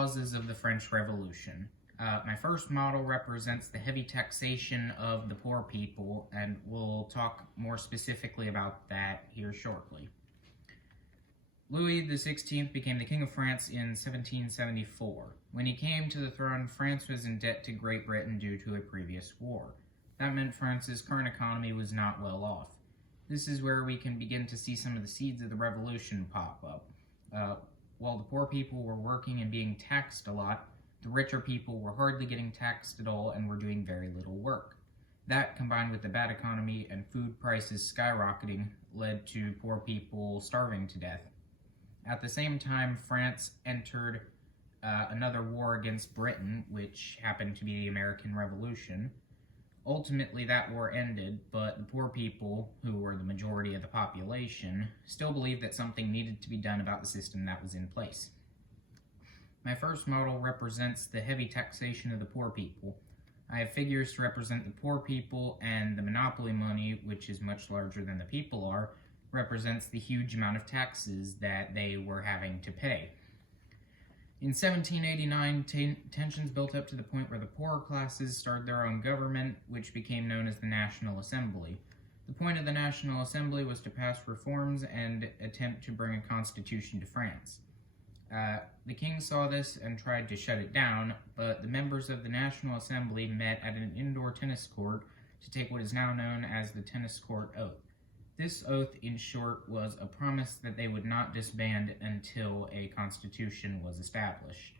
Causes of the French Revolution. My first model represents the heavy taxation of the poor people, and we'll talk more specifically about that here shortly. Louis XVI became the King of France in 1774. When he came to the throne, France was in debt to Great Britain due to a previous war. That meant France's current economy was not well off. This is where we can begin to see some of the seeds of the revolution pop up. While the poor people were working and being taxed a lot, the richer people were hardly getting taxed at all and were doing very little work. That, combined with the bad economy and food prices skyrocketing, led to poor people starving to death. At the same time, France entered another war against Britain, which happened to be the American Revolution. Ultimately, that war ended, but the poor people, who were the majority of the population, still believed that something needed to be done about the system that was in place. My first model represents the heavy taxation of the poor people. I have figures to represent the poor people, and the monopoly money, which is much larger than the people are, represents the huge amount of taxes that they were having to pay. In 1789, tensions built up to the point where the poorer classes started their own government, which became known as the National Assembly. The point of the National Assembly was to pass reforms and attempt to bring a constitution to France. The king saw this and tried to shut it down, but the members of the National Assembly met at an indoor tennis court to take what is now known as the Tennis Court Oath. This oath, in short, was a promise that they would not disband until a constitution was established.